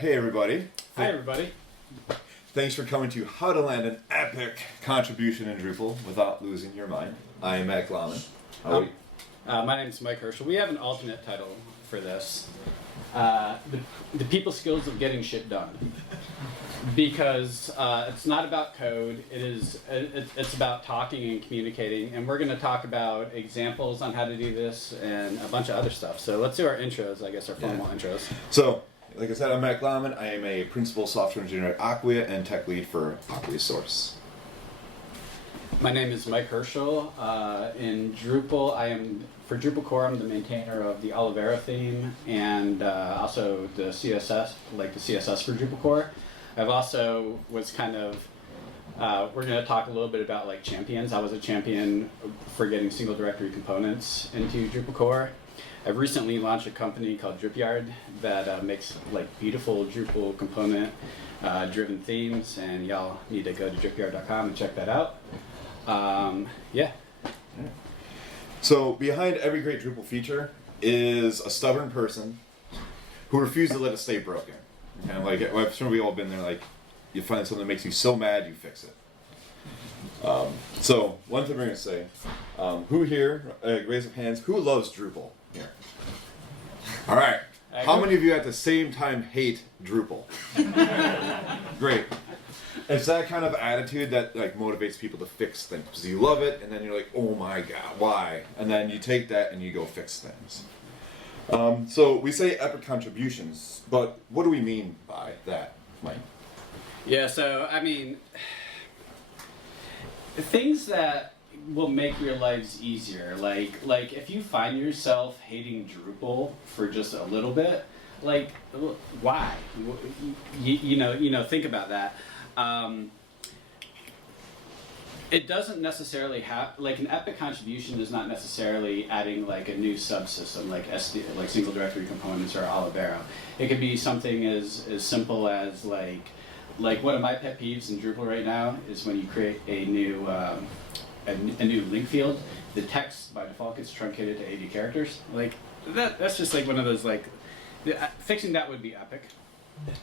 Hey everybody. Hi everybody. Thanks for coming to How to Land an Epic Contribution in Drupal Without Losing Your Mind. I am Glaman. My name is Mike Herchel. We have an alternate title for this. The people skills of getting shit done. Because it's not about code, it's about talking and communicating, and we're going to talk about examples on how to do this and a bunch of other stuff. So let's do our intros, I guess, our formal intros. So, like I said, I'm Glaman. I am a principal software engineer at Acquia and tech lead for Acquia Source. My name is Mike Herchel. In Drupal, for Drupal core, I'm the maintainer of the Olivera theme and also the CSS, like the CSS for Drupal core. I've also was kind of, we're going to talk a little bit about like champions. I was a champion for getting single directory components into Drupal core. I've recently launched a company called Drupyard that makes like beautiful Drupal component driven themes, and y'all need to go to drupyard.com and check that out. Yeah. So behind every great Drupal feature is a stubborn person who refuses to let it stay broken. Kind of like, I'm sure we've all been there, like, you find something that makes you so mad, you fix it. So, one thing we're going to say, who here, raise up hands, who loves Drupal here? All right. How many of you at the same time hate Drupal? Great. It's that kind of attitude that like motivates people to fix things. Because you love it, and then you're like, oh my god, why? And then you take that and you go fix things. So we say epic contributions, but what do we mean by that, Mike? Yeah, so I mean, things that will make your lives easier, like if you find yourself hating Drupal for just a little bit, like why? You know, think about that. It doesn't necessarily have, like an epic contribution is not necessarily adding like a new subsystem like SD, like single directory components or Olivera. It could be something as simple as like one of my pet peeves in Drupal right now is when you create a new link field, the text by default gets truncated to 80 characters. Like that's just like one of those like, fixing that would be epic.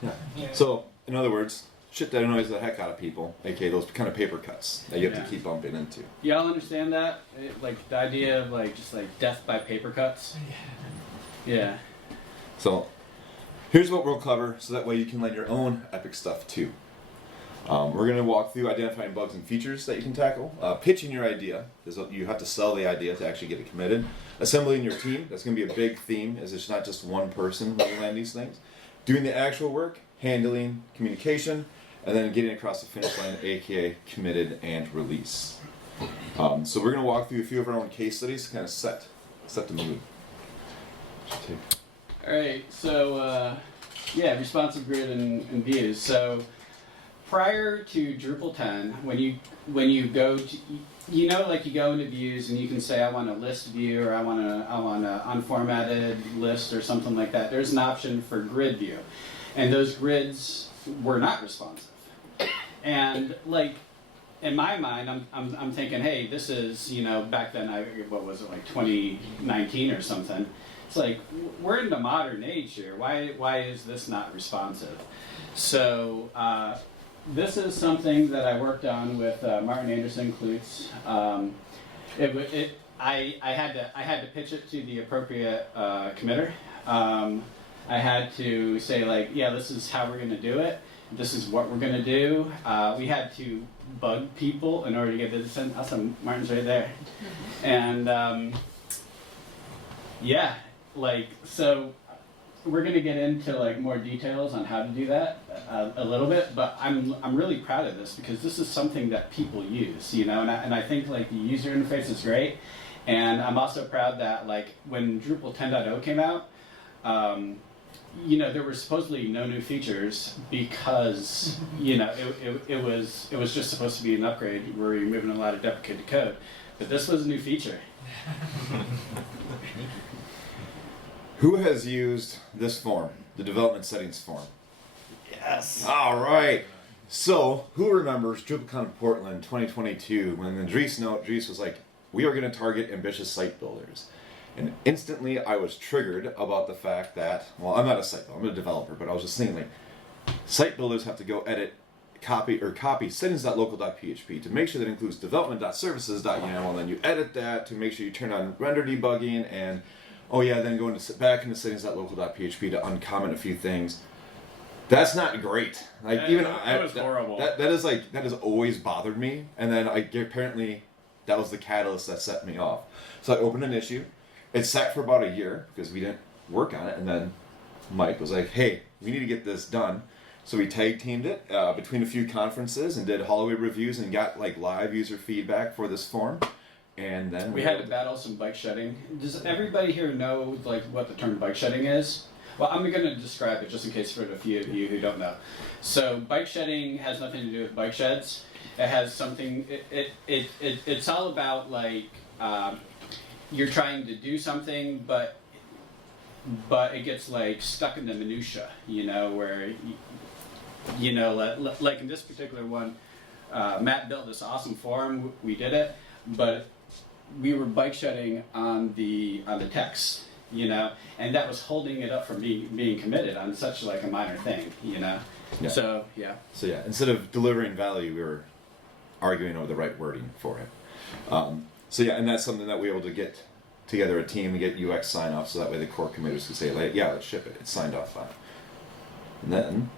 Yeah. So, in other words, shit that annoys the heck out of people, aka those kind of paper cuts that you have to keep bumping into. Y'all understand that? Like the idea of like just like death by paper cuts? Yeah. So, here's what we'll cover so that way you can land your own epic stuff too. We're going to walk through identifying bugs and features that you can tackle, pitching your idea, because you have to sell the idea to actually get it committed, assembling your team, that's going to be a big theme, as it's not just one person when you land these things, doing the actual work, handling communication, and then getting across the finish line, aka committed and release. So we're going to walk through a few of our own case studies to kind of set the mood. Alright, so yeah, responsive grid and views. So prior to Drupal 10, when you go to, you know, like you go into views and you can say I want a list view or I want a unformatted list or something like that. There's an option for grid view, and those grids were not responsive. And like in my mind, I'm thinking, hey, this is, you know, back then what was it, like 2019 or something. It's like we're in the modern age here. Why is this not responsive? So this is something that I worked on with Martin Anderson Klutz. I had to pitch it to the appropriate committer. I had to say like, yeah, this is how we're going to do it. This is what we're going to do. We had to bug people in order to get this in. Awesome, Martin's right there. And yeah, like, so we're going to get into like more details on how to do that a little bit, but I'm really proud of this because this is something that people use, you know, and I think like the user interface is great. And I'm also proud that like when Drupal 10.0 came out, you know, there were supposedly no new features because, you know, it was just supposed to be an upgrade where you're moving a lot of deprecated code. But this was a new feature. Who has used this form, the development settings form? Yes. All right. So, who remembers DrupalCon Portland 2022 when the Dries was like, we are going to target ambitious site builders. And instantly I was triggered about the fact that, well, I'm not a site builder, I'm a developer, but I was just thinking like, site builders have to go edit, copy settings.local.php to make sure that includes development.services.yaml, and then you edit that to make sure you turn on render debugging, and then go back into settings.local.php to uncomment a few things. That's not great. Like that was horrible. That has always bothered me, and then apparently that was the catalyst that set me off. So I opened an issue. It sat for about a year because we didn't work on it, and then Mike was like, "Hey, we need to get this done." So we tag teamed it between a few conferences and did hallway reviews and got like live user feedback for this form. And then we had to battle some bike shedding. Does everybody here know like what the term bike shedding is? Well, I'm going to describe it just in case for a few of you who don't know. So bike shedding has nothing to do with bike sheds. It has something. It's all about like you're trying to do something, but it gets like stuck in the minutia. Where like in this particular one, Matt built this awesome form. We did it, but we were bike shedding on the text. And that was holding it up from being committed on such like a minor thing, Yeah. So instead of delivering value, we were arguing over the right wording for it. And that's something that we were able to get together a team and get UX sign off, so that way the core committers could say, like, yeah, let's ship it. It's signed off on. And then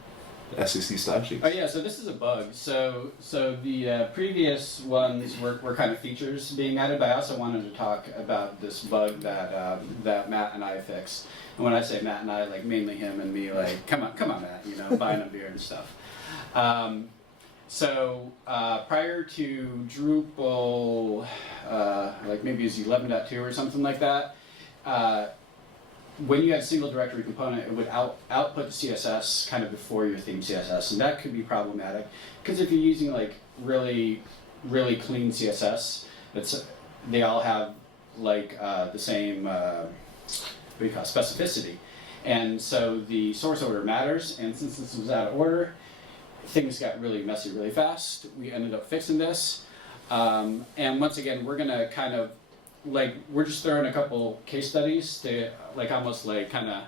the SEC style sheets. Oh yeah, so this is a bug. So the previous ones were kind of features being added, but I also wanted to talk about this bug that Matt and I fixed. And when I say Matt and I, like mainly him and me, like come on Matt, buying a beer and stuff. Prior to Drupal, like maybe it's 11.2 or something like that. When you had single directory component, it would output the CSS kind of before your theme CSS, and that could be problematic because if you're using like really, really clean CSS, they all have like the same specificity, and so the source order matters. And since this was out of order, things got really messy really fast. We ended up fixing this, and once again, we're gonna kind of we're just throwing a couple case studies to almost kind of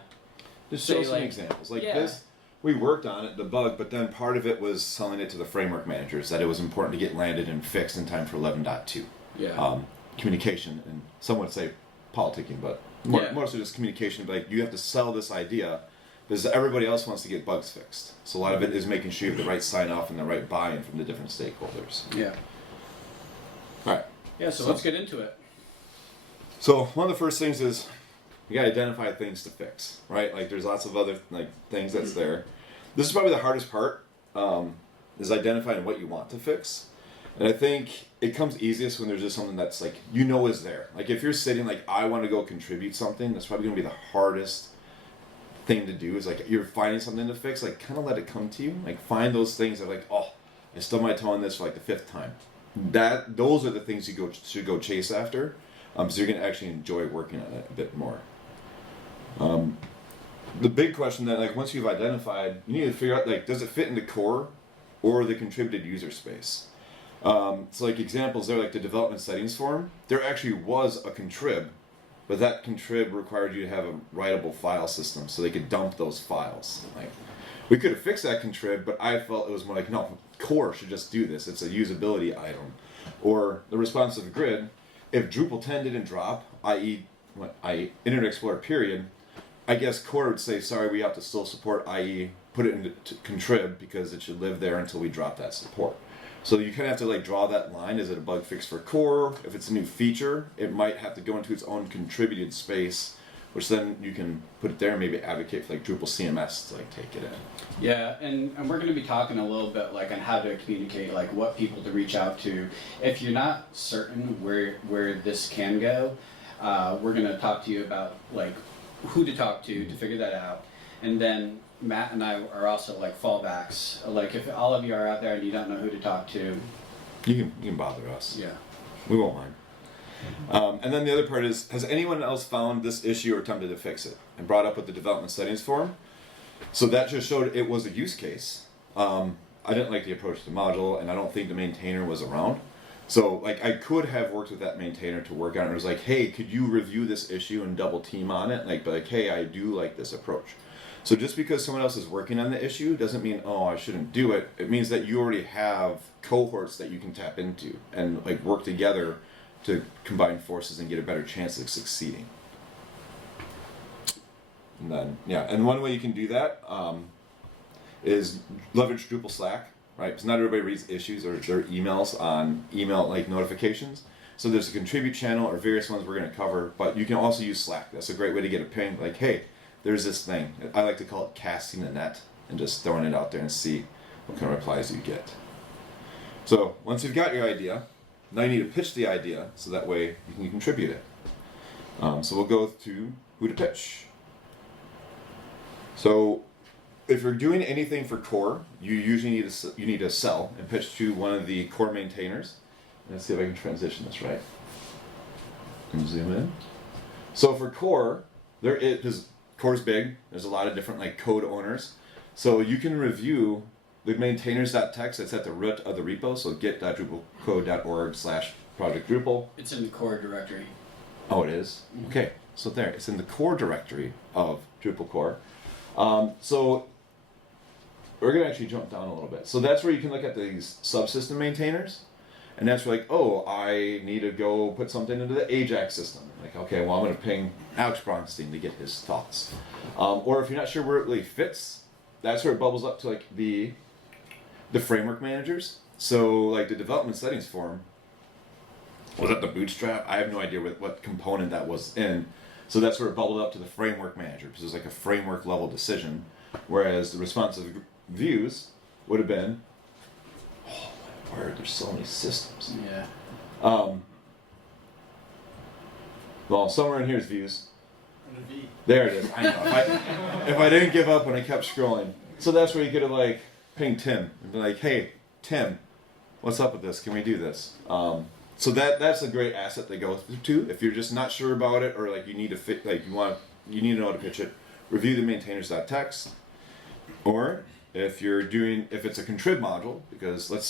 just show some examples this. We worked on it, the bug, but then part of it was selling it to the framework managers that it was important to get landed and fixed in time for 11.2. Yeah. Communication, and some would say politicking, but more so just communication. But you have to sell this idea because everybody else wants to get bugs fixed. So a lot of it is making sure you have the right sign off and the right buy-in from the different stakeholders. Yeah. All right. Yeah. So let's get into it. So one of the first things is you got to identify things to fix, right? Like there's lots of other things that's there. This is probably the hardest part, is identifying what you want to fix. And I think it comes easiest when there's just something that's is there. Like if you're sitting I want to go contribute something, that's probably going to be the hardest thing to do is you're finding something to fix, kind of let it come to you. Find those things that I stubbed my toe on this for the 5th time. Those are the things you should go chase after. So you're going to actually enjoy working on it a bit more. The big question that once you've identified, you need to figure out does it fit into core or the contributed user space? So examples there, the development settings form, there actually was a contrib, but that contrib required you to have a writable file system so they could dump those files. We could have fixed that contrib, but I felt it was more no, core should just do this. It's a usability item. Or the responsive grid. If Drupal 10 didn't drop, i.e. Internet Explorer period, I guess core would say, sorry, we have to still support IE, put it into contrib because it should live there until we drop that support. So you kind of have to draw that line. Is it a bug fix for core? If it's a new feature, it might have to go into its own contributed space, which then you can put it there and maybe advocate for Drupal CMS to take it in. Yeah, and we're going to be talking a little bit on how to communicate, what people to reach out to. If you're not certain where this can go, we're going to talk to you about who to talk to figure that out. And then Matt and I are also fallbacks. If all of you are out there and you don't know who to talk to, you can bother us. Yeah, we won't mind. And then the other part is, has anyone else found this issue or attempted to fix it? And brought up with the development settings form. So that just showed it was a use case. I didn't like the approach to the module, and I don't think the maintainer was around. So I could have worked with that maintainer to work on it. It was hey, could you review this issue and double team on it? Hey, I do like this approach. So just because someone else is working on the issue doesn't mean, oh, I shouldn't do it. It means that you already have cohorts that you can tap into and like work together to combine forces and get a better chance of succeeding. And then, yeah, and one way you can do that is leverage Drupal Slack, right? Because not everybody reads issues or their emails on email like notifications. So there's a contribute channel or various ones we're going to cover, but you can also use Slack. That's a great way to get a ping, like, hey, there's this thing. I like to call it casting the net and just throwing it out there and see what kind of replies you get. So once you've got your idea, now you need to pitch the idea so that way you can contribute it. So we'll go to who to pitch. So if you're doing anything for core, you usually need to sell and pitch to one of the core maintainers. Let's see if I can transition this right. And zoom in. So for core, because core's big, there's a lot of different like code owners. So you can review the maintainers.txt that's at the root of the repo. So git.drupalcode.org/project Drupal. It's in the core directory. Oh, it is? Mm-hmm. Okay, so there, it's in the core directory of Drupal core. So we're going to actually jump down a little bit. So that's where you can look at these subsystem maintainers. And that's like, oh, I need to go put something into the Ajax system. Like, okay, well, I'm going to ping Alex Bronstein to get his thoughts. Or if you're not sure where it really fits, that's where it bubbles up to like the framework managers. So like the development settings form, was that the Bootstrap? I have no idea what component that was in. So that's where it bubbled up to the framework manager, because it's like a framework level decision. Whereas the responsive views would have been, oh my word, there's so many systems. Yeah. Well, somewhere in here is views. There it is. I know. If I didn't give up when I kept scrolling. So that's where you could have like pinged Tim and be like, hey, Tim, what's up with this? Can we do this? So that's a great asset to go to if you're just not sure about it, or like you need to fit, like you need to know how to pitch it. Review the maintainers.txt, or if it's a contrib module, because let's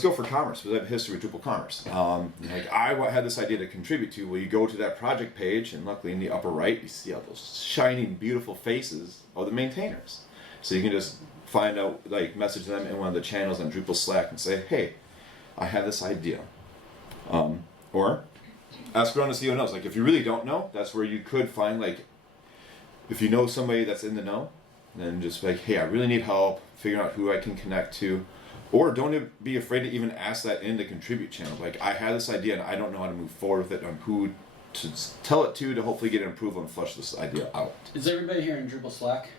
go for commerce, because I have a history with Drupal commerce. Like I had this idea to contribute to. Well, you go to that project page, and luckily in the upper right, you see all those shining, beautiful faces of the maintainers. So you can just find out, like message them in one of the channels on Drupal Slack and say, hey, I have this idea. Or ask around to see who knows. Like if you really don't know, that's where you could find like, if you know somebody that's in the know, then just like, hey, I really need help figuring out who I can connect to. Or don't be afraid to even ask that in the contribute channel. Like I had this idea and I don't know how to move forward with it, on who to tell it to hopefully get an approval and flush this idea out. Is everybody here in Drupal Slack?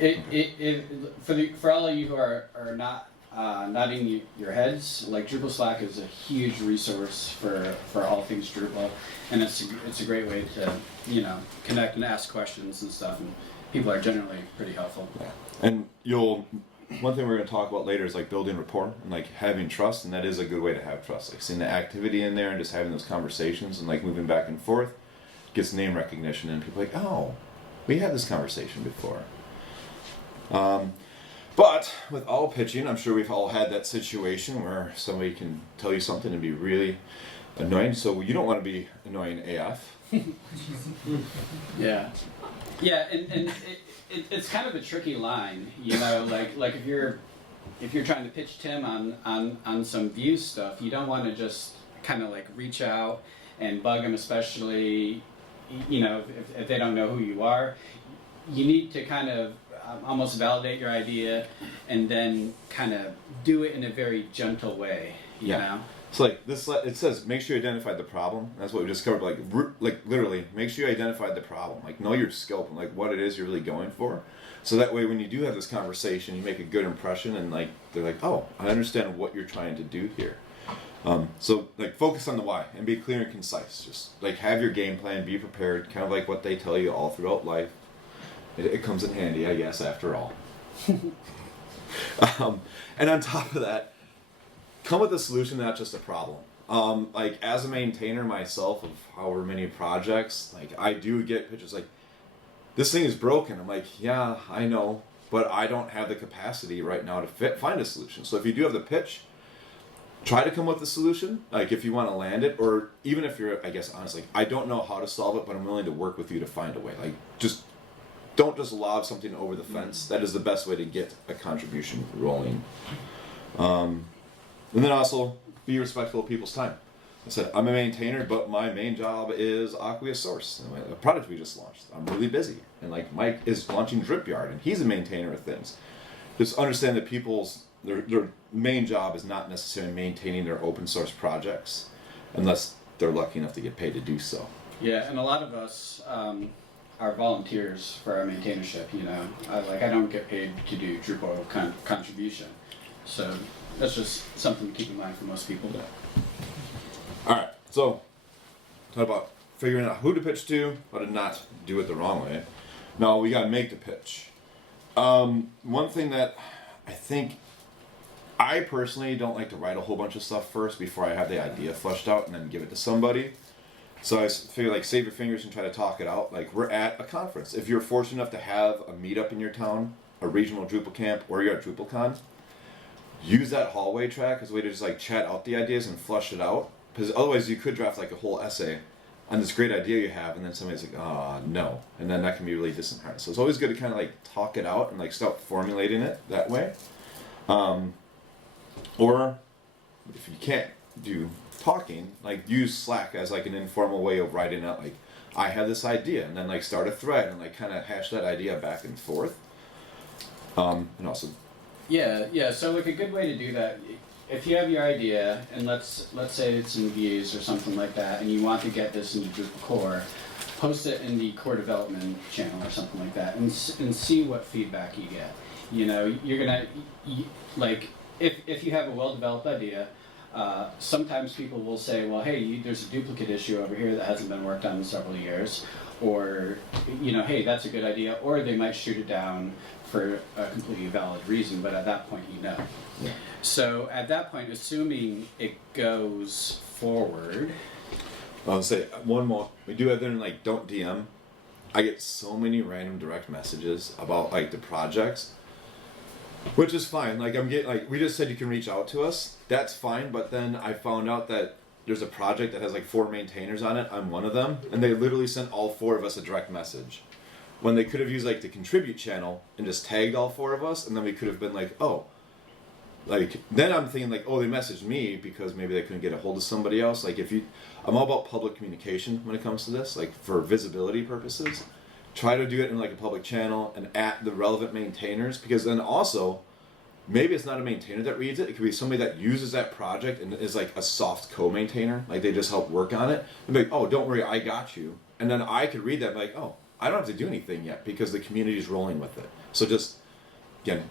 Yes. For all of you who are not nodding your heads, like Drupal Slack is a huge resource for all things Drupal, and it's a great way to connect and ask questions and stuff, and people are generally pretty helpful. Yeah. And one thing we're going to talk about later is like building rapport and like having trust, and that is a good way to have trust. Like seeing the activity in there and just having those conversations and like moving back and forth gets name recognition, and people are like, oh, we had this conversation before. But with all pitching, I'm sure we've all had that situation where somebody can tell you something and be really annoying. So you don't want to be annoying AF. Yeah, and it's kind of a tricky line, like if you're trying to pitch Tim on some views stuff, you don't want to just kind of like reach out and bug him, especially if they don't know who you are. You need to kind of almost validate your idea and then kind of do it in a very gentle way, you know? So like this, it says make sure you identified the problem. That's what we just covered. Like literally, make sure you identified the problem. Like know your scope and like what it is you're really going for. So that way, when you do have this conversation, you make a good impression, and like they're like, oh, I understand what you're trying to do here. So like focus on the why and be clear and concise. Just like have your game plan, be prepared. Kind of like what they tell you all throughout life. It comes in handy, I guess, after all. And on top of that, come with a solution, not just a problem. Like as a maintainer myself of however many projects, like I do get pitches like, this thing is broken. I'm like, yeah, I know, but I don't have the capacity right now to find a solution. So if you do have the pitch, try to come with a solution, like if you want to land it, or even if you're, I guess, honestly, I don't know how to solve it, but I'm willing to work with you to find a way. Like just don't just lob something over the fence. That is the best way to get a contribution rolling. And then also be respectful of people's time. I said, I'm a maintainer, but my main job is Aquia Source, a product we just launched. I'm really busy. And like Mike is launching Drip Yard, and he's a maintainer of things. Just understand that their main job is not necessarily maintaining their open source projects, unless they're lucky enough to get paid to do so. Yeah, and a lot of us are volunteers for our maintainership. I don't get paid to do Drupal contribution, so that's just something to keep in mind for most people. Alright, so talk about figuring out who to pitch to, how to not do it the wrong way. Now we gotta make the pitch. One thing that I personally don't like to write a whole bunch of stuff first before I have the idea fleshed out and then give it to somebody. So I figure like save your fingers and try to talk it out. Like we're at a conference. If you're fortunate enough to have a meetup in your town, a regional Drupal camp, or you're at DrupalCon, use that hallway track as a way to just like chat out the ideas and flush it out. Because otherwise you could draft like a whole essay on this great idea you have, and then somebody's like, no. And then that can be really disheartening. So it's always good to kind of like talk it out and like start formulating it that way. Or if you can't do talking, like use Slack as like an informal way of writing out like, I have this idea, and then like start a thread and like kind of hash that idea back and forth. And also So like a good way to do that, if you have your idea, and let's say it's in Views or something like that, and you want to get this into Drupal core, post it in the core development channel or something like that, and see what feedback you get. You're gonna like if you have a well-developed idea. Sometimes people will say, well, hey, there's a duplicate issue over here that hasn't been worked on in several years, or hey, that's a good idea, or they might shoot it down for a completely valid reason, but at that point Yeah. So at that point, assuming it goes forward. I'll say one more. We do have there like don't DM. I get so many random direct messages about like the projects, which is fine. Like I'm getting like we just said you can reach out to us. That's fine. But then I found out that there's a project that has like 4 maintainers on it. I'm one of them, and they literally sent all 4 of us a direct message, when they could have used like the contribute channel and just tagged all 4 of us, and then we could have been like, oh. Like then I'm thinking like, oh, they messaged me because maybe they couldn't get a hold of somebody else. Like I'm all about public communication when it comes to this, like for visibility purposes. Try to do it in like a public channel and at the relevant maintainers, because then also maybe it's not a maintainer that reads it. It could be somebody that uses that project and is like a soft co-maintainer, like they just help work on it. And be like, oh, don't worry, I got you. And then I could read that and be like, oh, I don't have to do anything yet because the community is rolling with it. So just again,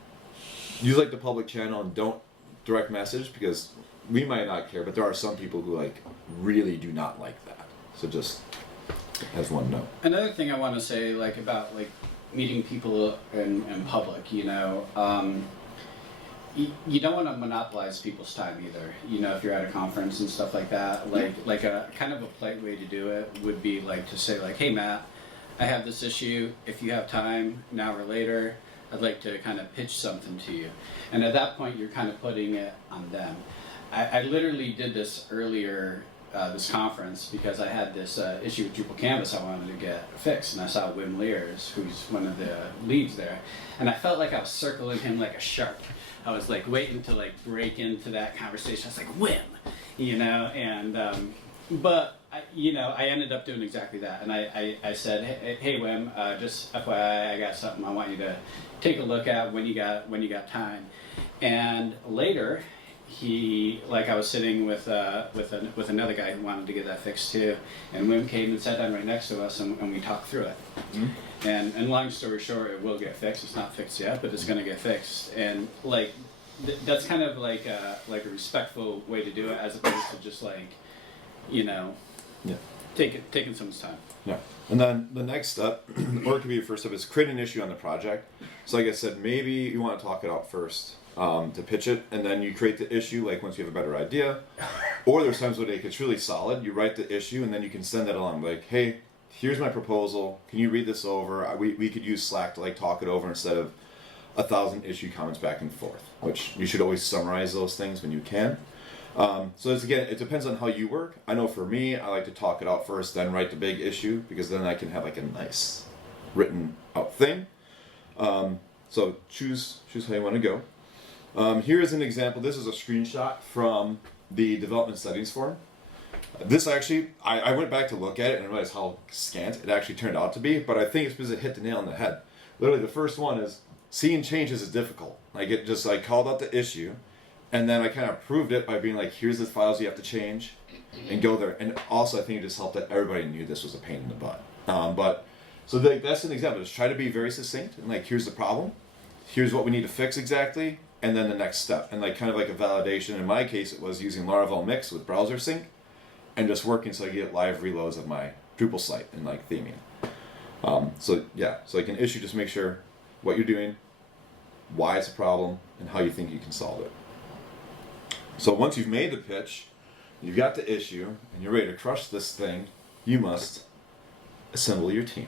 use like the public channel and don't direct message, because we might not care, but there are some people who like really do not like that. So just as one note. Another thing I want to say like about like meeting people in public, you don't want to monopolize people's time either. If you're at a conference and stuff like that, like a kind of a polite way to do it would be like to say like, hey Matt, I have this issue. If you have time now or later, I'd like to kind of pitch something to you. And at that point, you're kind of putting it on them. I literally did this earlier, this conference, because I had this issue with Drupal Canvas I wanted to get fixed. And I saw Wim Leers, who's one of the leads there. And I felt like I was circling him like a shark. I was like waiting to like break into that conversation. I was like, Wim, and, but I ended up doing exactly that, and I said, hey Wim, just FYI, I got something I want you to take a look at when you got time. And later, I was sitting with another guy who wanted to get that fixed too, and Wim came and sat down right next to us, and we talked through it. Mm-hmm. And long story short, it will get fixed. It's not fixed yet, but it's going to get fixed. And like that's kind of like a respectful way to do it, as opposed to just like taking someone's time. Yeah. And then the next step, or it could be your first step, is create an issue on the project. So like I said, maybe you want to talk it out first to pitch it, and then you create the issue like once you have a better idea. Or there's times where like, it's really solid, you write the issue, and then you can send that along. Like, hey, here's my proposal. Can you read this over? We could use Slack to like talk it over instead of 1,000 issue comments back and forth, which you should always summarize those things when you can. So it's, again, it depends on how you work. I know for me, I like to talk it out first, then write the big issue, because then I can have like a nice written out thing. So choose how you want to go. Here is an example. This is a screenshot from the development settings form. This actually, I went back to look at it and I realized how scant it actually turned out to be, but I think it's because it hit the nail on the head. Literally, the first one is seeing changes is difficult. Like it just like called out the issue, and then I kind of proved it by being like, here's the files you have to change, and go there. And also, I think it just helped that everybody knew this was a pain in the butt. That's an example. Just try to be very succinct and like, here's the problem, here's what we need to fix exactly, and then the next step, and like kind of like a validation. In my case, it was using Laravel Mix with browser sync, and just working so I get live reloads of my Drupal site and like theming. So like an issue, just make sure what you're doing, why it's a problem, and how you think you can solve it. So once you've made the pitch, you've got the issue, and you're ready to crush this thing, you must assemble your team.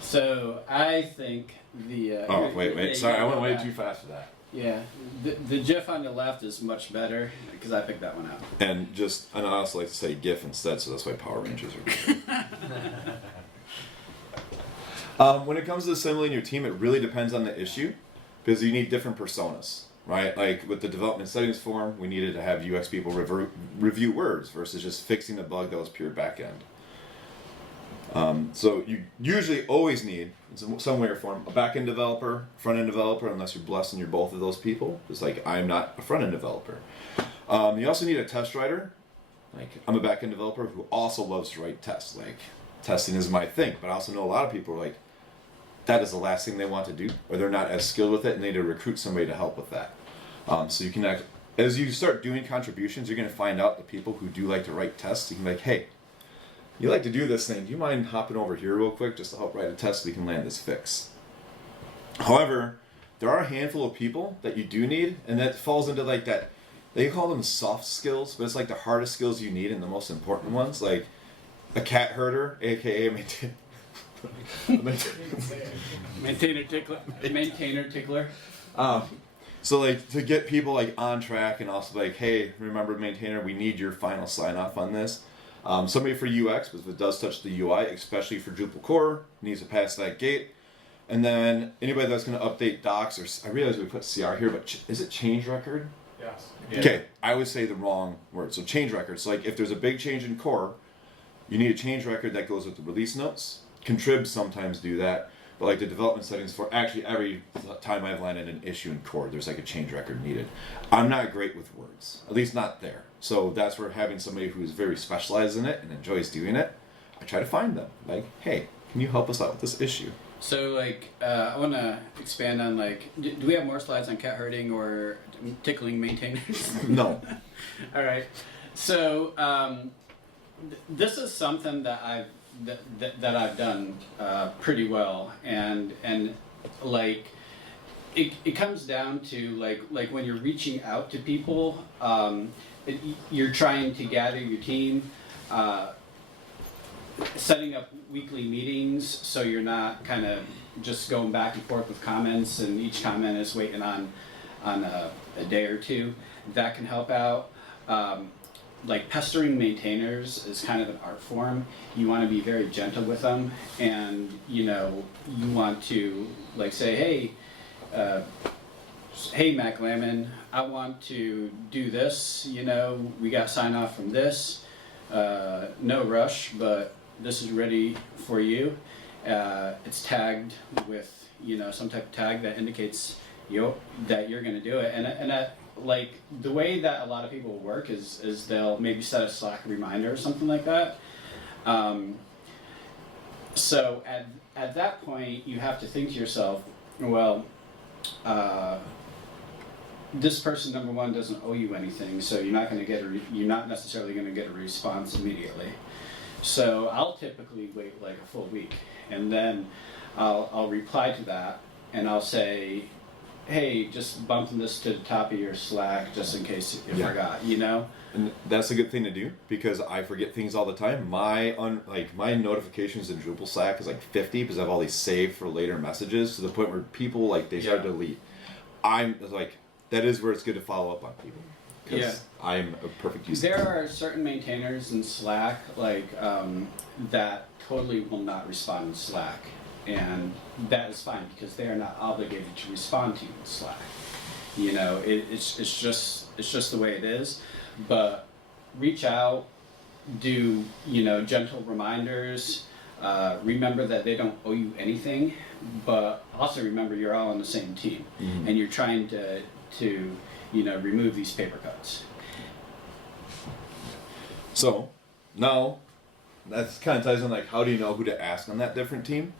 So I think the. Wait. Sorry, I went way too fast for that. Yeah, the GIF on the left is much better because I picked that one out. And I also like to say GIF instead, so that's why Power Rangers are good. When it comes to assembling your team, it really depends on the issue, because you need different personas, right? Like with the development settings form, we needed to have UX people review words versus just fixing a bug that was pure backend. So you usually always need, in some way or form, a back-end developer, front-end developer, unless you're blessed and you're both of those people. It's like, I'm not a front-end developer. You also need a test writer. Like, I'm a back-end developer who also loves to write tests. Like, testing is my thing, but I also know a lot of people are like, that is the last thing they want to do, or they're not as skilled with it, and they need to recruit somebody to help with that. So you can, as you start doing contributions, you're going to find out the people who do like to write tests. You can be like, hey, you like to do this thing, do you mind hopping over here real quick just to help write a test so we can land this fix? However, there are a handful of people that you do need, and that falls into like that, they call them soft skills, but it's like the hardest skills you need and the most important ones, like a cat herder, aka Maintainer tickler. So like to get people like on track, and also like, hey, remember maintainer, we need your final sign off on this. Somebody for UX, but if it does touch the UI, especially for Drupal core, needs to pass that gate. And then anybody that's going to update docs, or I realize we put CR here, but is it change record? Yes. Okay, I would say the wrong word. So change record. So like if there's a big change in core, you need a change record that goes with the release notes. Contrib sometimes do that, but like the development settings for actually every time I've landed an issue in core, there's like a change record needed. I'm not great with words, at least not there. So that's where having somebody who's very specialized in it and enjoys doing it, I try to find them. Like, hey, can you help us out with this issue? So like, I want to expand on like, do we have more slides on cat herding or tickling maintainers? No. All right. So this is something that I've done pretty well, and like it comes down to like when you're reaching out to people, you're trying to gather your team, setting up weekly meetings so you're not kind of just going back and forth with comments, and each comment is waiting on a day or two. That can help out. Like pestering maintainers is kind of an art form. You want to be very gentle with them, and you want to like say, hey, Mac Glaman, I want to do this. We got sign off from this. No rush, but this is ready for you. It's tagged with some type of tag that indicates that you're going to do it, and like the way that a lot of people work is they'll maybe set a Slack reminder or something like that. So at that point, you have to think to yourself, well, this person, number one, doesn't owe you anything, so you're not necessarily going to get a response immediately. So I'll typically wait like a full week, and then I'll reply to that, and I'll say, hey, just bumping this to the top of your Slack just in case you forgot, And that's a good thing to do, because I forget things all the time. My notifications in Drupal Slack is like 50 because I have all these saved for later messages, to the point where people they start to delete. I'm like, that is where it's good to follow up on people, because Yeah. I'm a perfect user. There are certain maintainers in Slack that totally will not respond in Slack, and that is fine because they are not obligated to respond to you in Slack. You know, it's just the way it is. But reach out, do gentle reminders. Remember that they don't owe you anything, but also remember you're all on the same team, and you're trying to remove these paper cuts. So now that's kind of ties in, like, how do you know who to ask on that different team?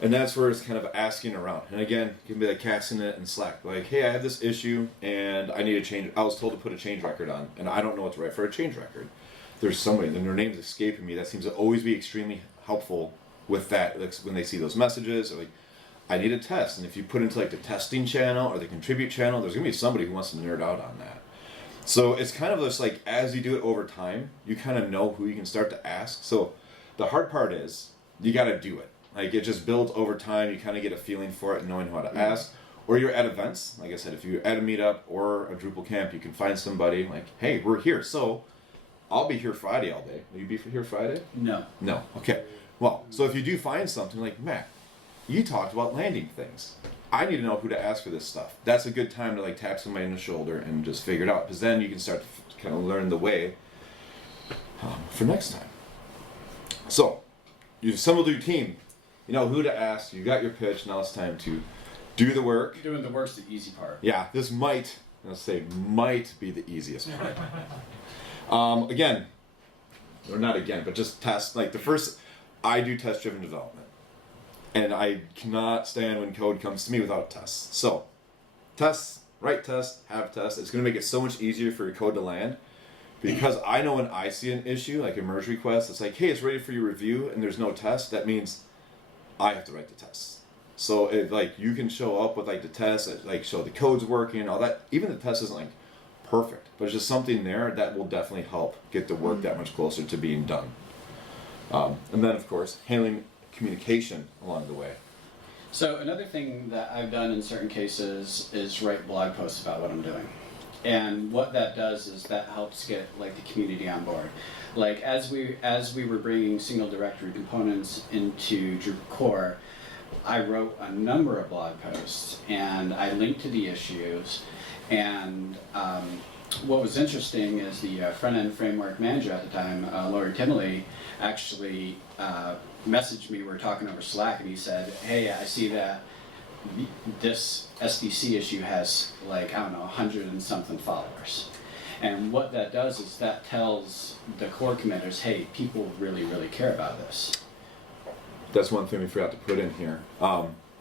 And that's where it's kind of asking around. And again, it can be like casting it in Slack. Like, hey, I have this issue and I need a change. I was told to put a change record on, and I don't know what to write for a change record. There's somebody, and their name's escaping me, that seems to always be extremely helpful with that. Like, when they see those messages, or like, I need a test. And if you put into like the testing channel or the contribute channel, there's gonna be somebody who wants to nerd out on that. So it's kind of just like, as you do it over time, you kind of know who you can start to ask. So the hard part is you got to do it. Like, it just builds over time. You kind of get a feeling for it and knowing how to ask. Or you're at events. Like I said, if you're at a meetup or a Drupal camp, you can find somebody like, hey, we're here. So I'll be here Friday all day. Will you be here Friday? No. No. Okay. Well, so if you do find something like, Matt, you talked about landing things. I need to know who to ask for this stuff. That's a good time to like tap somebody in the shoulder and just figure it out, because then you can start to kind of learn the way for next time. So you've assembled your team. You know who to ask. You got your pitch. Now it's time to do the work. Doing the work's the easy part. Yeah, this might be the easiest part. Again, or not again, but just test. Like the first, I do test-driven development. And I cannot stand when code comes to me without tests. So, tests, write tests, have tests. It's going to make it so much easier for your code to land. Because I know when I see an issue, like a merge request, it's like, hey, it's ready for your review, and there's no test. That means I have to write the tests. So, you can show up with like the test, like show the code's working, all that. Even the test isn't like perfect, but it's just something there that will definitely help get the work that much closer to being done. And then, of course, handling communication along the way. So another thing that I've done in certain cases is write blog posts about what I'm doing. And what that does is that helps get like the community on board. Like as we were bringing single directory components into Drupal core, I wrote a number of blog posts and I linked to the issues. And what was interesting is the front-end framework manager at the time, Lori Timley, actually messaged me. We were talking over Slack, and he said, hey, I see that this SDC issue has 100 and something followers. And what that does is that tells the core committers, hey, people really, really care about this. That's one thing we forgot to put in here.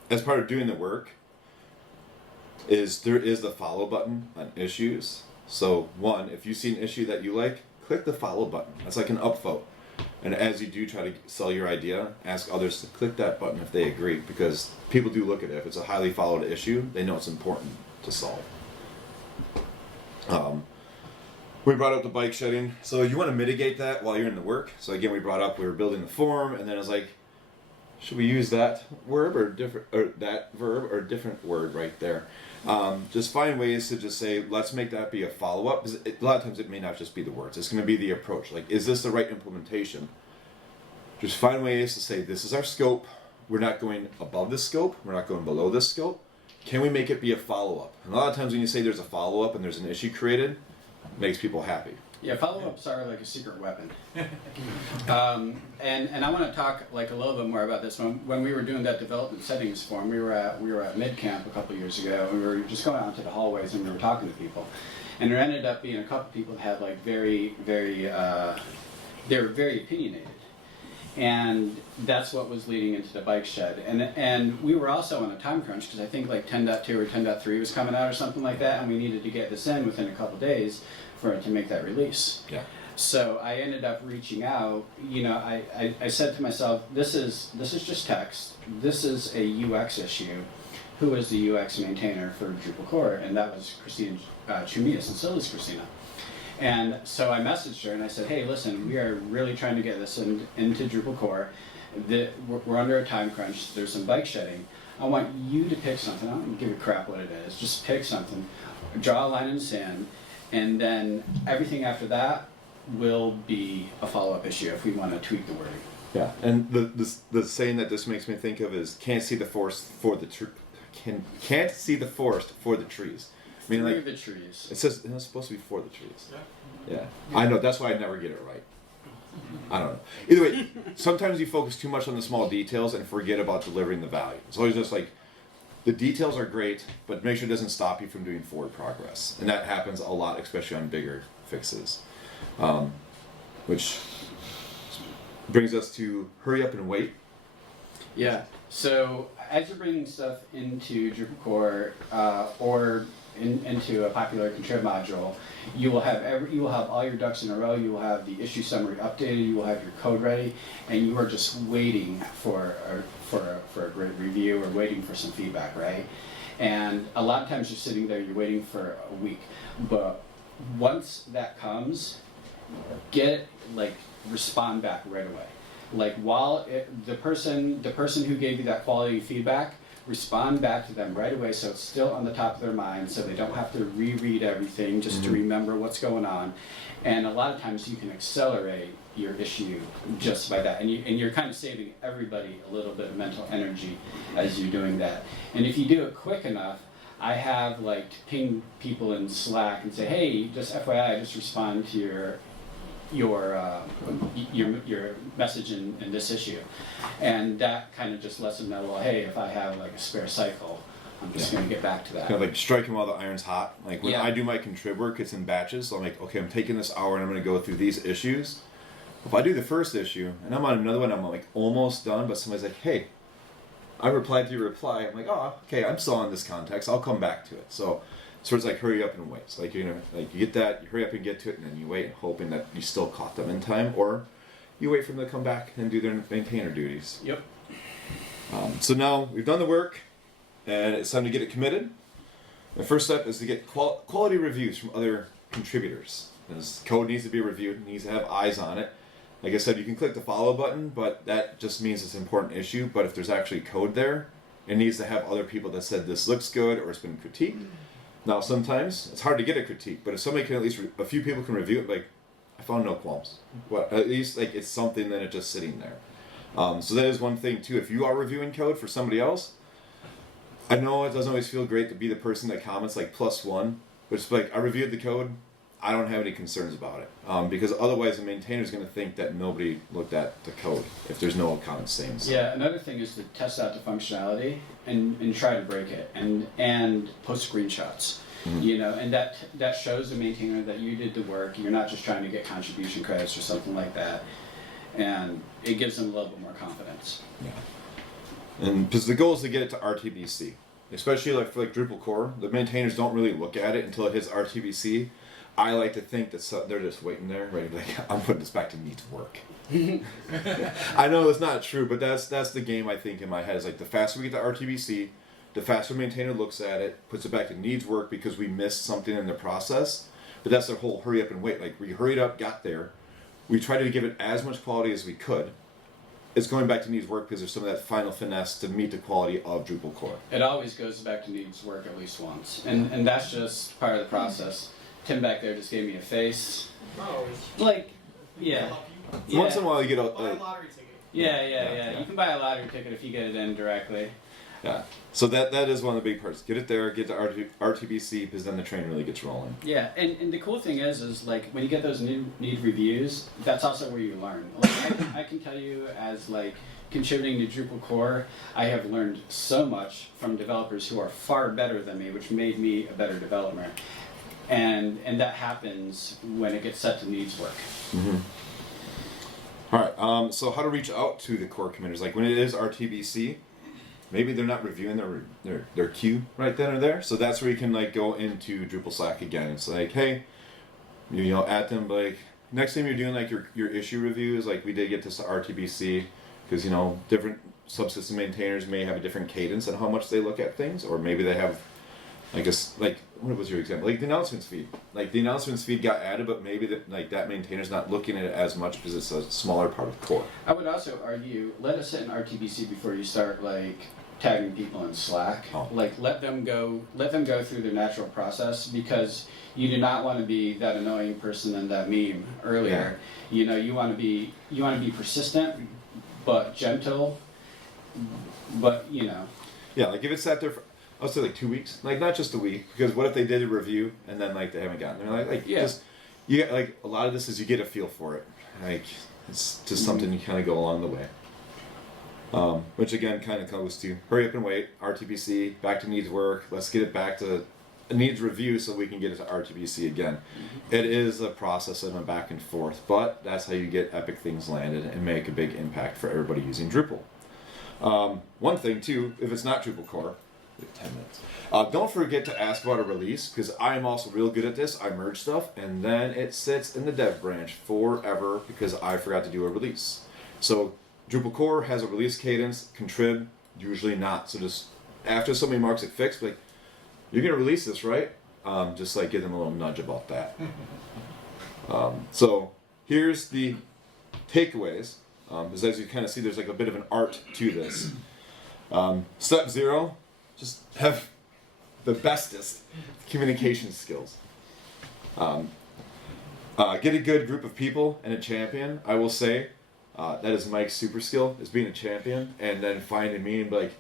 As part of doing the work, there is the follow button on issues. So one, if you see an issue that you like, click the follow button. That's like an upvote. And as you do try to sell your idea, ask others to click that button if they agree, because people do look at it. If it's a highly followed issue, they know it's important to solve. We brought up the bike shedding. So you want to mitigate that while you're in the work. So again, we brought up, we were building the form, and then it was like, should we use that verb or a different word right there? Just find ways to just say, let's make that be a follow-up. Because a lot of times it may not just be the words. It's going to be the approach. Like, is this the right implementation? Just find ways to say, this is our scope. We're not going above this scope. We're not going below this scope. Can we make it be a follow-up? And a lot of times when you say there's a follow-up and there's an issue created, it makes people happy. Yeah, follow-ups are like a secret weapon. And I want to talk a little bit more about this. When we were doing that development settings form, we were at MidCamp a couple years ago, and we were just going out to the hallways and we were talking to people. And there ended up being a couple people that had they were very opinionated. And that's what was leading into the bike shed. And we were also on a time crunch because I think 10.2 or 10.3 was coming out or something like that, and we needed to get this in within a couple days for it to make that release. Yeah. So I ended up reaching out. I said to myself, this is just text. This is a UX issue. Who is the UX maintainer for Drupal core? And that was Christina Chumias, and still is Christina. And so I messaged her and I said, hey, listen, we are really trying to get this into Drupal core. We're under a time crunch. There's some bike shedding. I want you to pick something. I don't give a crap what it is. Just pick something. Draw a line in the sand and then everything after that will be a follow-up issue if we want to tweak the wording. Yeah, and the saying that this makes me think of is can't see the forest for the can't see the forest for the trees. I mean, Through like the trees. it says it's supposed to be for the trees. Yeah. Yeah, I know. That's why I never get it right. I don't know. Either way, sometimes you focus too much on the small details and forget about delivering the value. It's always just like the details are great, but make sure it doesn't stop you from doing forward progress, and that happens a lot, especially on bigger fixes, which brings us to hurry up and wait. Yeah. So as you're bringing stuff into Drupal core or into a popular contrib module, you will have all your ducks in a row. You will have the issue summary updated. You will have your code ready, and you are just waiting for a great review or waiting for some feedback, right? And a lot of times you're sitting there, you're waiting for a week, but once that comes, respond back right away. Like the person who gave you that quality feedback, respond back to them right away so it's still on the top of their mind so they don't have to reread everything just to remember what's going on. And a lot of times you can accelerate your issue just by that. And you're kind of saving everybody a little bit of mental energy as you're doing that. And if you do it quick enough, I have to ping people in Slack and say, hey, just FYI, just respond to your message in this issue, and that kind of just lets them know, well, hey, if I have a spare cycle, I'm just going to get back to that. Kind of striking while the iron's hot. Like when I do my contrib work, it's in batches. So I'm like, okay, I'm taking this hour and I'm going to go through these issues. If I do the first issue and I'm on another one, I'm almost done, but somebody's like, hey, I replied to your reply. I'm like, oh, okay, I'm still in this context. I'll come back to it. So it's like hurry up and wait. So you get that, you hurry up and get to it, and then you wait, hoping that you still caught them in time, or you wait for them to come back and do their maintainer duties. Yep. So now we've done the work, and it's time to get it committed. The first step is to get quality reviews from other contributors. This code needs to be reviewed, it needs to have eyes on it. Like I said, you can click the follow button, but that just means it's an important issue. But if there's actually code there, it needs to have other people that said this looks good or it's been critiqued. Now, sometimes it's hard to get a critique, but if somebody can at least, a few people can review it, I found no qualms. Well, at least it's something that it's just sitting there. So that is one thing too. If you are reviewing code for somebody else, I know it doesn't always feel great to be the person that comments +1, but it's I reviewed the code, I don't have any concerns about it. Because otherwise the maintainer is going to think that nobody looked at the code if there's no comments saying so. Yeah, another thing is to test out the functionality and try to break it and post screenshots. And that shows the maintainer that you did the work. You're not just trying to get contribution credits or something like that. And it gives them a little bit more confidence. Yeah. And because the goal is to get it to RTBC. Especially for Drupal core, the maintainers don't really look at it until it hits RTBC. I like to think that they're just waiting there, right? I'm putting this back to needs work. I know it's not true, but that's the game I think in my head. Is the faster we get to RTBC, the faster maintainer looks at it, puts it back to needs work because we missed something in the process. But that's their whole hurry up and wait. We hurried up, got there. We tried to give it as much quality as we could. It's going back to needs work because there's some of that final finesse to meet the quality of Drupal core. It always goes back to needs work at least once, and that's just part of the process. Tim back there just gave me a face. Oh, yeah. Once in a while you get buy a lottery ticket. Yeah. You can buy a lottery ticket if you get it in directly. Yeah. So that is one of the big parts. Get it there, get to RTBC, because then the train really gets rolling. Yeah, and the cool thing is when you get those need reviews, that's also where you learn. I can tell you as contributing to Drupal core, I have learned so much from developers who are far better than me, which made me a better developer. And that happens when it gets set to needs work. All right. So how to reach out to the core committers? When it is RTBC, maybe they're not reviewing their queue right then or there. So that's where you can go into Drupal Slack again. It's hey, at them next time you're doing your issue reviews, we did get this to RTBC because different subsystem maintainers may have a different cadence on how much they look at things, or maybe they have. What was your example? The announcements feed. The announcements feed got added, but maybe that maintainer's not looking at it as much because it's a smaller part of core. I would also argue, let us hit an RTBC before you start tagging people in Slack. Oh. Like let them go through their natural process, because you do not want to be that annoying person in that meme earlier. You know, you want to be persistent but gentle, but you know. Yeah, like if it sat there for, I'll say like 2 weeks, like not just a week, because what if they did a review and then like they haven't gotten there, just you get like a lot of this is you get a feel for it, like it's just something you kind of go along the way. Which again kind of goes to hurry up and wait, RTPC, back to needs work, let's get it back to a needs review so we can get it to RTPC again. It is a process of a back and forth, but that's how you get epic things landed and make a big impact for everybody using Drupal. One thing too, if it's not Drupal core, 10 minutes. Don't forget to ask about a release, because I'm also real good at this. I merge stuff and then it sits in the dev branch forever because I forgot to do a release. So Drupal core has a release cadence, contrib usually not. So just after somebody marks it fixed, like, you're gonna release this, right? Just like give them a little nudge about that. So here's the takeaways. Because as you kind of see, there's like a bit of an art to this. Step 0, just have the bestest communication skills. Get a good group of people and a champion. I will say that is Mike's super skill, is being a champion, and then finding me and be like,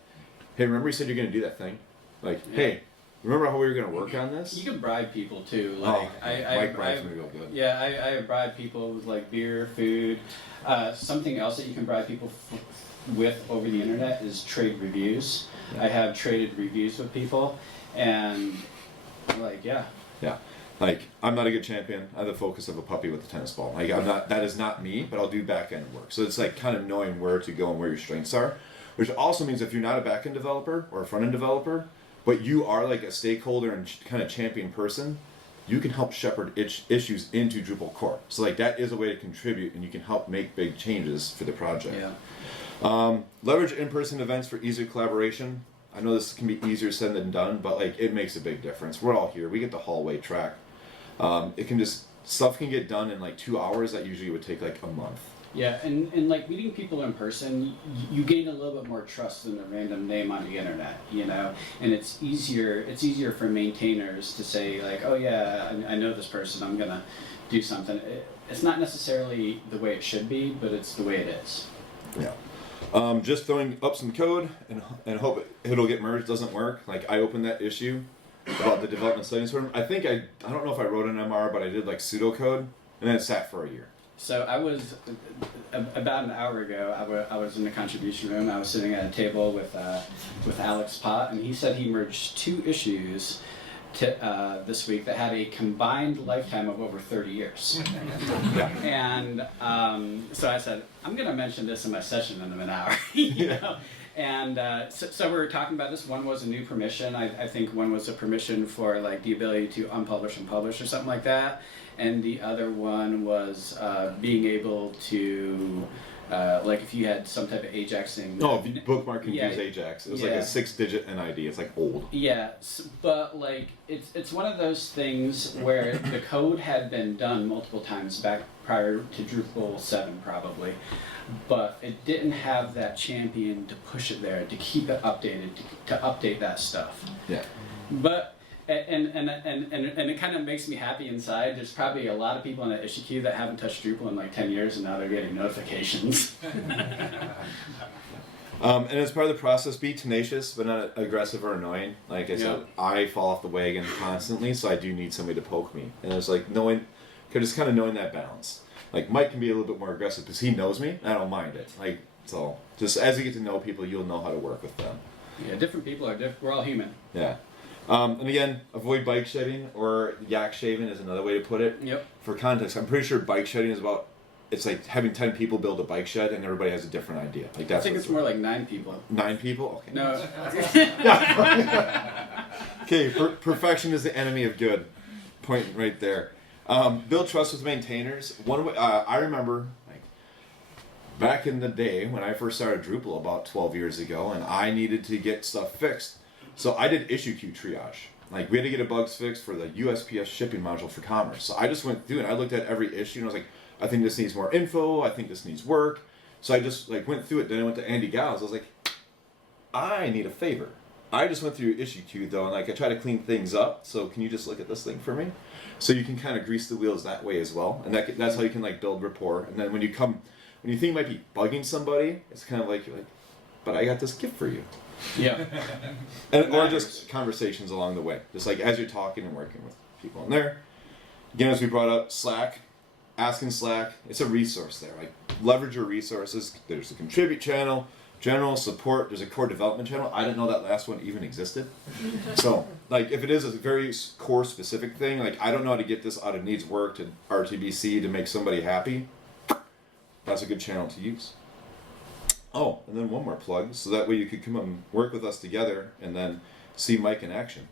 hey, remember you said you're going to do that thing? Like, hey, remember how we were going to work on this? You can bribe people too. Like Mike bribes me real good. Yeah, I bribe people with like beer, food. Something else that you can bribe people with over the internet is trade reviews. Yeah. I have traded reviews with people, and like yeah. Like, I'm not a good champion. I'm the focus of a puppy with a tennis ball. Like, I'm not. That is not me. But I'll do back end work. So it's like kind of knowing where to go and where your strengths are, which also means if you're not a back end developer or a front end developer, but you are like a stakeholder and kind of champion person, you can help shepherd issues into Drupal core. So like that is a way to contribute, and you can help make big changes for the project. Yeah. Leverage in-person events for easier collaboration. I know this can be easier said than done, but like it makes a big difference. We're all here. We get the hallway track. Stuff can get done in like 2 hours that usually would take like a month. Yeah, and like meeting people in person, you gain a little bit more trust than a random name on the internet, you know. And it's easier for maintainers to say like, oh yeah, I know this person, I'm gonna do something. It's not necessarily the way it should be, but it's the way it is. Yeah. Just throwing up some code and hope it'll get merged doesn't work. Like I opened that issue about the development settings form. I think I don't know if I wrote an MR, but I did like pseudocode, and then it sat for a year. So I was, about an hour ago, I was in the contribution room. I was sitting at a table with Alex Pott, and he said he merged 2 issues this week that had a combined lifetime of over 30 years. And so I said, I'm going to mention this in my session in an hour. you know? And so we were talking about this. One was a new permission. I think one was a permission for like the ability to unpublish and publish or something like that. And the other one was being able to, like if you had some type of Ajaxing. Oh, bookmark can use Ajax. It was like a 6-digit NID. It's like old. Yeah, but like it's one of those things where the code had been done multiple times back prior to Drupal 7 probably, but it didn't have that champion to push it there, to keep it updated, to update that stuff. Yeah. But and it kind of makes me happy inside. There's probably a lot of people in the issue queue that haven't touched Drupal in like 10 years, and now they're getting notifications. And as part of the process, be tenacious, but not aggressive or annoying. Like I said, I fall off the wagon constantly, so I do need somebody to poke me. And it's like just kind of knowing that balance. Like Mike can be a little bit more aggressive because he knows me, and I don't mind it. Like so, just as you get to know people, you'll know how to work with them. Yeah, different people are different. We're all human. Yeah. And again, avoid bike shedding, or yak shaving is another way to put it. Yep. For context, I'm pretty sure bike shedding is it's like having 10 people build a bike shed and everybody has a different idea. Like that's I think it's more like 9 people. 9 people? Okay. No. Okay, perfection is the enemy of good. Point right there. Build trust with maintainers. One way, I remember like back in the day when I first started Drupal about 12 years ago, and I needed to get stuff fixed. So I did issue queue triage. Like we had to get a bugs fixed for the USPS shipping module for commerce. So I just went through and I looked at every issue and I was like, I think this needs more info. I think this needs work. So I just like went through it. Then I went to Andy Giles. I was like, I need a favor. I just went through your issue queue though, and like I try to clean things up. So can you just look at this thing for me? So you can kind of grease the wheels that way as well, and that's how you can like build rapport. And then when you think you might be bugging somebody, it's kind of like you're like, but I got this gift for you. Yeah. Or just conversations along the way, just like as you're talking and working with people in there. Again, as we brought up, Slack, asking Slack, it's a resource there. Like leverage your resources. There's a contribute channel, general support. There's a core development channel. I didn't know that last one even existed. So, like, if it is a very core specific thing, like I don't know how to get this out of needs work to RTBC to make somebody happy. That's a good channel to use. Oh, and then one more plug, so that way you could come and work with us together and then see Mike in action.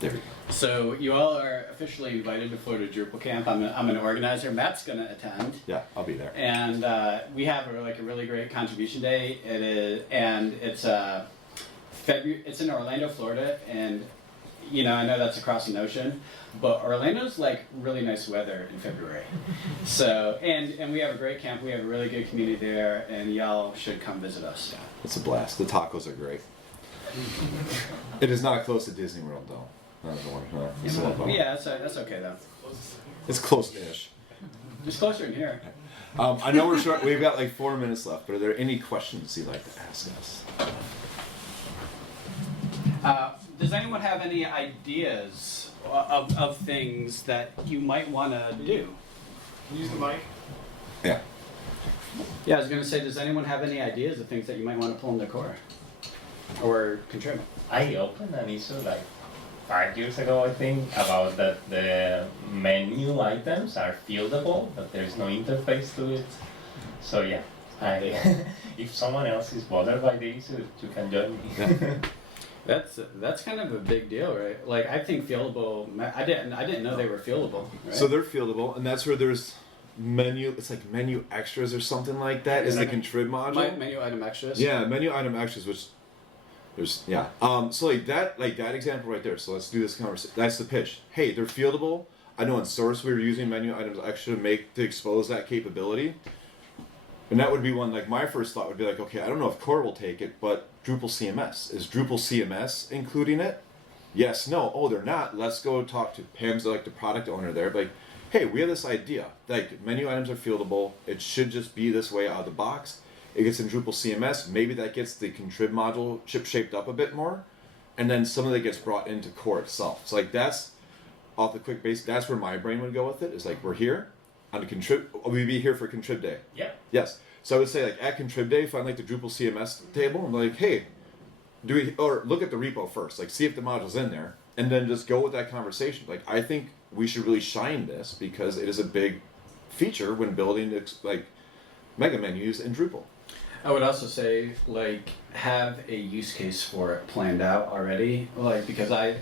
There we go. So you all are officially invited to Florida Drupal Camp. I'm an organizer. Matt's going to attend. Yeah, I'll be there. And we have a really great contribution day. It's February. It's in Orlando, Florida, and I know that's across an ocean, but Orlando's like really nice weather in February. So and we have a great camp. We have a really good community there, and y'all should come visit us. Yeah, it's a blast. The tacos are great. It is not close to Disney World though. Yeah, that's okay though. It's close-ish. Just closer in here. I know we're short. We've got like 4 minutes left, but are there any questions you'd like to ask us? Does anyone have any ideas of things that you might want to do? Use the mic. Yeah. Yeah, I was going to say, does anyone have any ideas of things that you might want to pull in the core or contribute? I opened an issue like 5 years ago, I think, about that the menu items are fieldable, but there's no interface to it. So yeah, if someone else is bothered by this, you can join me. That's kind of a big deal, right? Like I think fieldable. I didn't know they were fieldable. Right? So they're fieldable, and that's where there's menu. It's like menu extras or something like that. Is the contrib module? Menu item extras. Yeah, menu item extras, which. So like that example right there. So let's do this conversation. That's the pitch. Hey, they're fieldable. I know in source we were using menu items extra to expose that capability. And that would be one, like my first thought would be like, okay, I don't know if core will take it, but Drupal CMS. Is Drupal CMS including it? Yes, no. Oh, they're not. Let's go talk to Pam's like the product owner there. Like, hey, we have this idea. Like menu items are fieldable. It should just be this way out of the box. It gets in Drupal CMS, maybe that gets the contrib module shaped up a bit more, and then some of it gets brought into core itself. So like that's, off the quick base, that's where my brain would go with it, is like we're here, on the contrib, we'd be here for contrib day. Yeah. Yes. So I would say like at contrib day, find like the Drupal CMS table, and like, hey, or look at the repo first, like see if the module's in there, and then just go with that conversation. Like I think we should really shine this because it is a big feature when building like mega menus in Drupal. I would also say, like, have a use case for it planned out already. Like, because I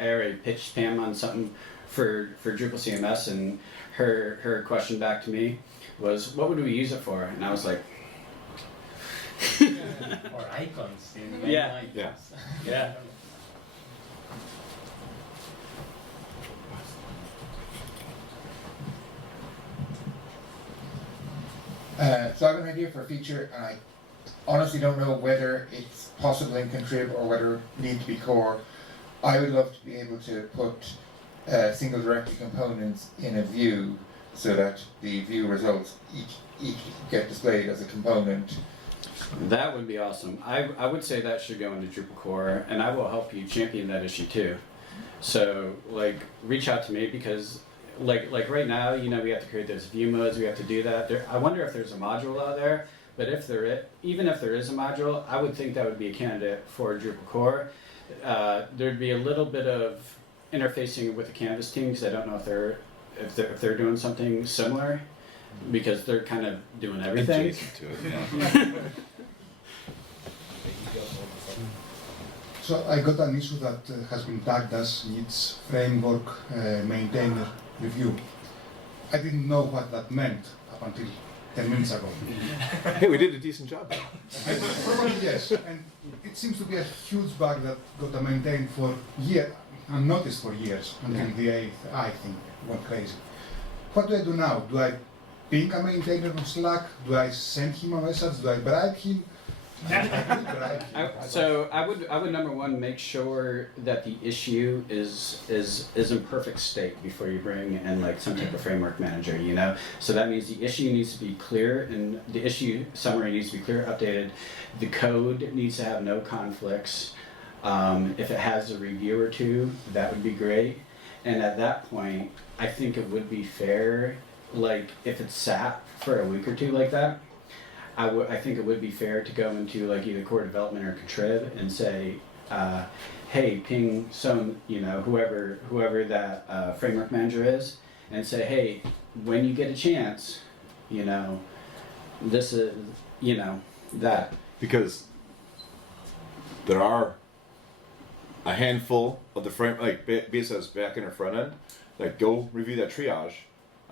already pitched Pam on something for Drupal CMS, and her question back to me was, what would we use it for? And I was like, Or icons in menu items. Yeah. yeah. So I have an idea for a feature, and I honestly don't know whether it's possible in contrib or whether it needs to be core. I would love to be able to put single directory components in a view so that the view results each get displayed as a component. That would be awesome. I would say that should go into Drupal core, and I will help you champion that issue too. So, like, reach out to me because like right now, we have to create those view modes, we have to do that. I wonder if there's a module out there, but even if there is a module, I would think that would be a candidate for Drupal core. There'd be a little bit of interfacing with the Canvas team because I don't know if they're doing something similar because they're kind of doing everything. Adjacent to it, yeah. So I got an issue that has been tagged as needs framework maintainer review. I didn't know what that meant up until 10 minutes ago. Hey, we did a decent job. Probably yes, and it seems to be a huge bug that got maintained for years, unnoticed for years, until the 8th, I think, went crazy. What do I do now? Do I ping a maintainer on Slack? Do I send him a message? Do I bribe him? So I would number one make sure that the issue is in perfect state before you bring in like some type of framework manager, you know. So that means the issue needs to be clear and the issue summary needs to be clear, updated. The code needs to have no conflicts. If it has a review or two, that would be great. And at that point, I think it would be fair, like if it's sat for a week or two like that, I think it would be fair to go into like either core development or contrib and say, hey, ping some, you know, whoever that framework manager is, and say, hey, when you get a chance, you know, this is, you know, that. Because there are a handful of the frame, like BSS back end or front end, that go review that triage.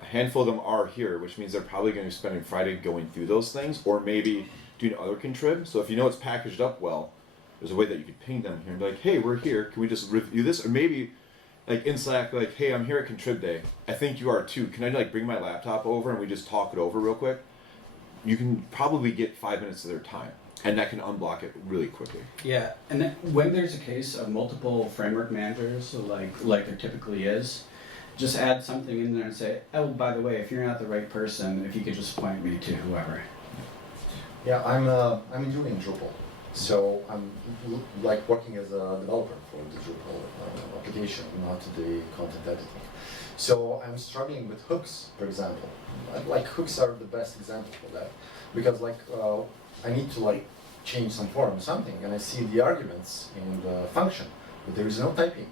A handful of them are here, which means they're probably going to be spending Friday going through those things, or maybe doing other contrib. So if you know it's packaged up well, there's a way that you could ping them here and be like, hey, we're here. Can we just review this? Or maybe like in Slack, like, hey, I'm here at contrib day. I think you are too. Can I like bring my laptop over and we just talk it over real quick? You can probably get 5 minutes of their time, and that can unblock it really quickly. Yeah, and then when there's a case of multiple framework managers, so like there typically is, just add something in there and say, oh, by the way, if you're not the right person, if you could just point me to whoever. Yeah, I'm doing Drupal, so I'm like working as a developer for the Drupal application, not the content editing. So I'm struggling with hooks, for example. Like hooks are the best example for that, because like I need to like change some form or something, and I see the arguments in the function, but there is no typing.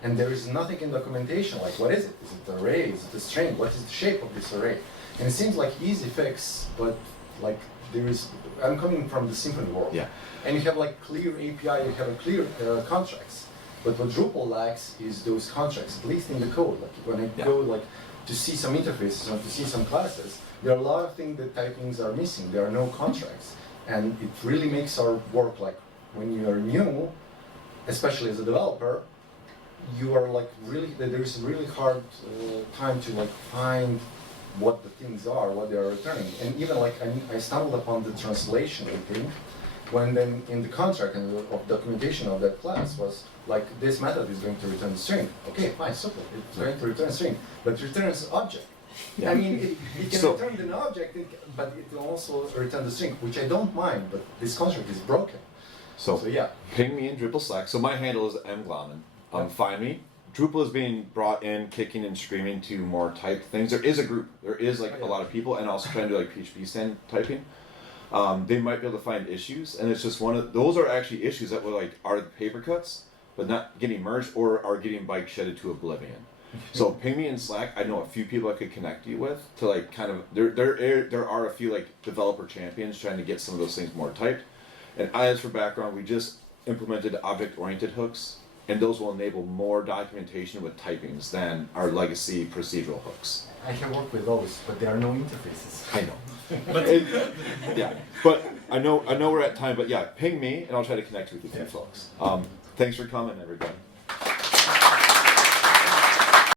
And there is nothing in documentation, like what is it? Is it an array? Is it a string? What is the shape of this array? And it seems like easy fix, but like there is, I'm coming from the Symfony world. Yeah. And you have like clear API, you have a clear contracts. But what Drupal lacks is those contracts, at least in the code. Like when I go like to see some interfaces or to see some classes, there are a lot of things that typings are missing. There are no contracts. And it really makes our work like when you are new, especially as a developer, you are like really, there's a really hard time to like find what the things are, what they are returning. And even like I stumbled upon the translation thing when then in the contract and of documentation of that class was like this method is going to return the string. Okay, fine, super, it's going to return a string, but it returns object. Yeah. I mean, it can So- return an object, but it will also return the string, which I don't mind, but this contract is broken. So yeah. ping me in Drupal Slack. So my handle is mglaman. Find me. Drupal is being brought in, kicking and screaming to more typed things. There is a group. There is like a lot of people, and also trying to do like PHP stand typing. They might be able to find issues, and it's just one of those are actually issues that were like are paper cuts, but not getting merged or are getting bike shedded to oblivion. So ping me in Slack. I know a few people I could connect you with to like kind of there are a few like developer champions trying to get some of those things more typed. And as for background, we just implemented object-oriented hooks. And those will enable more documentation with typings than our legacy procedural hooks. I have worked with those, but there are no interfaces. I know. Yeah, but I know we're at time. But yeah, ping me, and I'll try to connect with you folks. Thanks for coming, everybody.